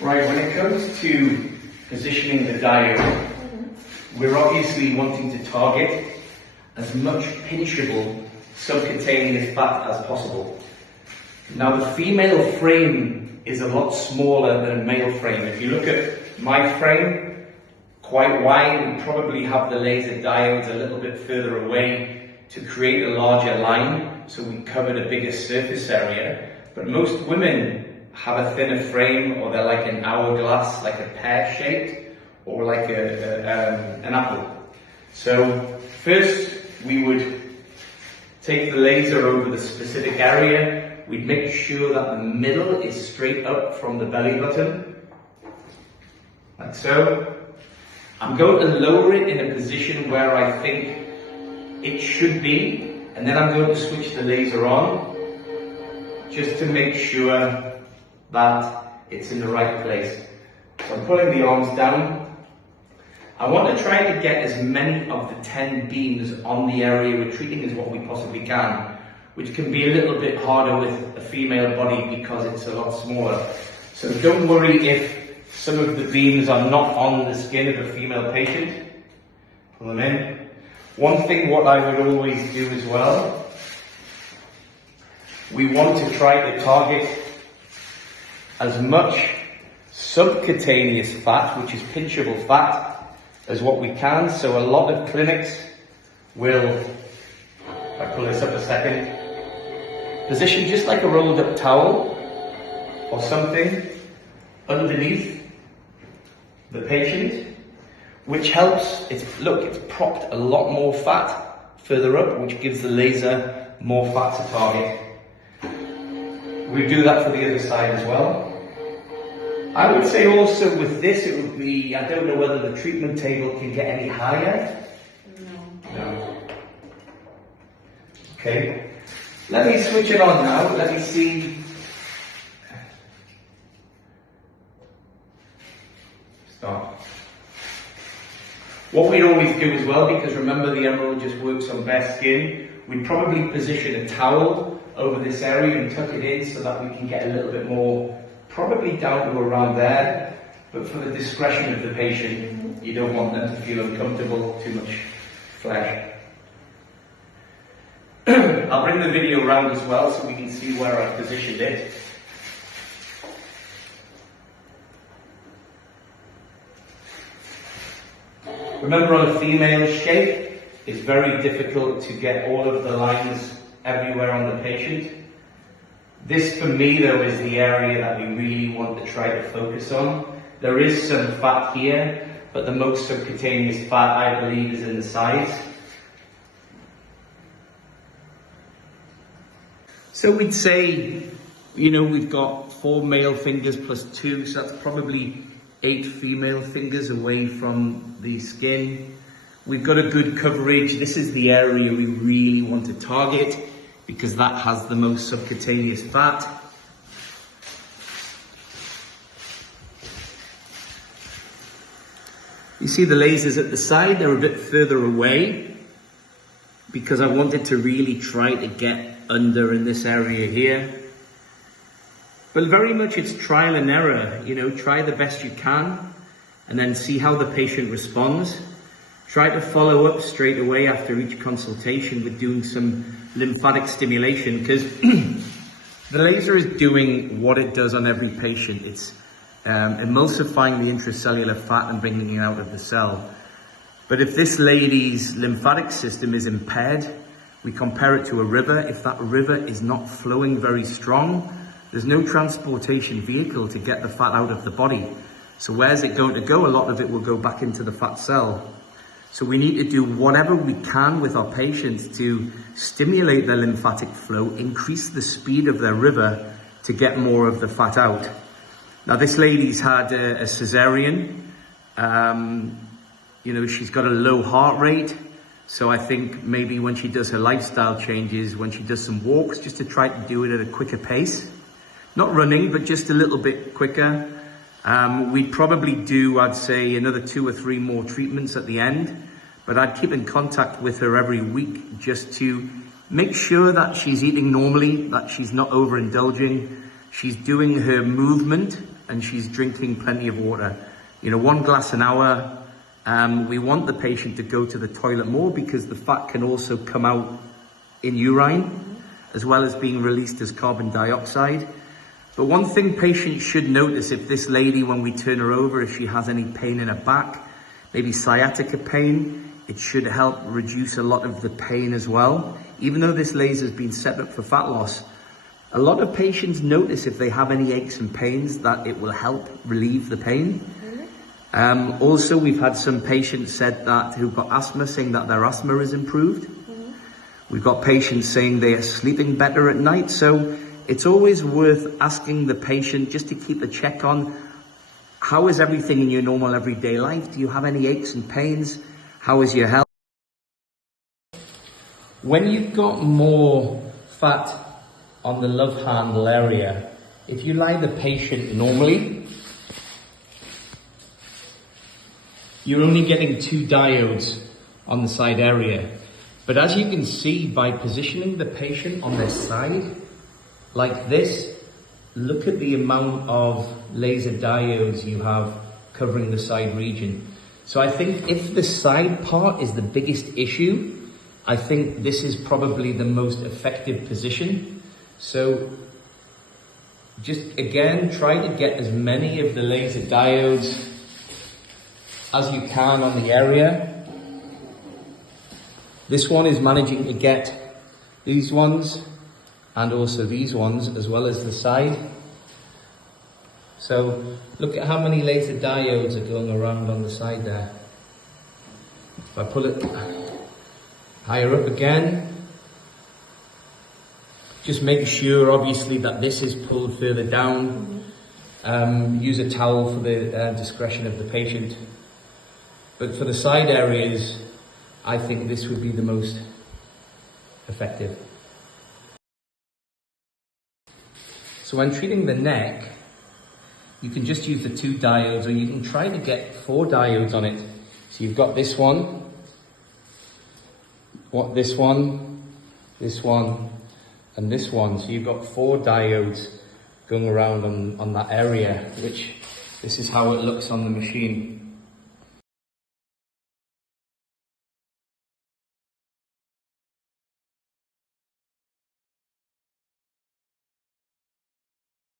Right, when it comes to positioning the diode, we're obviously wanting to target as much pinchable subcutaneous fat as possible. Now the female frame is a lot smaller than a male frame. If you look at my frame, quite wide, we probably have the laser diodes a little bit further away to create a larger line, so we covered a bigger surface area. But most women have a thinner frame, or they're like an hourglass, like a pear-shaped, or like an apple. So first we would take the laser over the specific area. We'd make sure that the middle is straight up from the belly button, like so. I'm going to lower it in a position where I think it should be, and then I'm going to switch the laser on, just to make sure that it's in the right place. So I'm pulling the arms down. I want to try to get as many of the 10 beams on the area we're treating as what we possibly can, which can be a little bit harder with a female body because it's a lot smaller. So don't worry if some of the beams are not on the skin of a female patient. Pull them in. One thing what I would always do as well, we want to try to target as much subcutaneous fat, which is pinchable fat, as what we can. So a lot of clinics will, if I pull this up a second, position just like a rolled up towel or something underneath the patient, which helps. It's propped a lot more fat further up, which gives the laser more fat to target. We do that for the other side as well. I would say also with this, it would be, I don't know whether the treatment table can get any higher. No. Okay. Let me switch it on now. Let me see. Stop. What we'd always do as well, because remember the emerald just works on bare skin, we'd probably position a towel over this area and tuck it in so that we can get a little bit more, probably down to around there, but for the discretion of the patient, you don't want them to feel uncomfortable, too much flesh. I'll bring the video around as well so we can see where I've positioned it. Remember, on a female shape, it's very difficult to get all of the lines everywhere on the patient. This, for me, though, is the area that we really want to try to focus on. There is some fat here, but the most subcutaneous fat, I believe, is in the sides. So we'd say, we've got 4 male fingers plus 2, so that's probably 8 female fingers away from the skin. We've got a good coverage. This is the area we really want to target because that has the most subcutaneous fat. You see the lasers at the side, they're a bit further away because I wanted to really try to get under in this area here. But very much it's trial and error, try the best you can and then see how the patient responds. Try to follow up straight away after each consultation with doing some lymphatic stimulation because the laser is doing what it does on every patient. It's emulsifying the intracellular fat and bringing it out of the cell. But if this lady's lymphatic system is impaired, we compare it to a river. If that river is not flowing very strong, there's no transportation vehicle to get the fat out of the body. So where's it going to go? A lot of it will go back into the fat cell. So we need to do whatever we can with our patients to stimulate their lymphatic flow, increase the speed of their river to get more of the fat out. Now this lady's had a cesarean. She's got a low heart rate. So I think maybe when she does her lifestyle changes, when she does some walks, just to try to do it at a quicker pace. Not running, but just a little bit quicker. We'd probably do, I'd say, another 2 or 3 more treatments at the end. But I'd keep in contact with her every week just to make sure that she's eating normally, that she's not overindulging. She's doing her movement and she's drinking plenty of water. You know, 1 glass an hour. We want the patient to go to the toilet more because the fat can also come out in urine, as well as being released as carbon dioxide. But one thing patients should notice, if this lady, when we turn her over, if she has any pain in her back, maybe sciatica pain, it should help reduce a lot of the pain as well. Even though this laser has been set up for fat loss, a lot of patients notice if they have any aches and pains that it will help relieve the pain. Also, we've had some patients said that who've got asthma, saying that their asthma is improved. We've got patients saying they are sleeping better at night. So it's always worth asking the patient just to keep a check on, how is everything in your normal everyday life? Do you have any aches and pains? How is your health? When you've got more fat on the love handle area, if you lie the patient normally, you're only getting 2 diodes on the side area. But as you can see, by positioning the patient on their side, like this, look at the amount of laser diodes you have covering the side region. So I think if the side part is the biggest issue, I think this is probably the most effective position. So just again, try to get as many of the laser diodes as you can on the area. This one is managing to get these ones and also these ones, as well as the side. So look at how many laser diodes are going around on the side there. If I pull it higher up again, just make sure obviously that this is pulled further down. Use a towel for the discretion of the patient. But for the side areas, I think this would be the most effective. So when treating the neck, you can just use the 2 diodes, or you can try to get 4 diodes on it. So you've got this one, this one, and this one. So you've got 4 diodes going around on that area, which this is how it looks on the machine.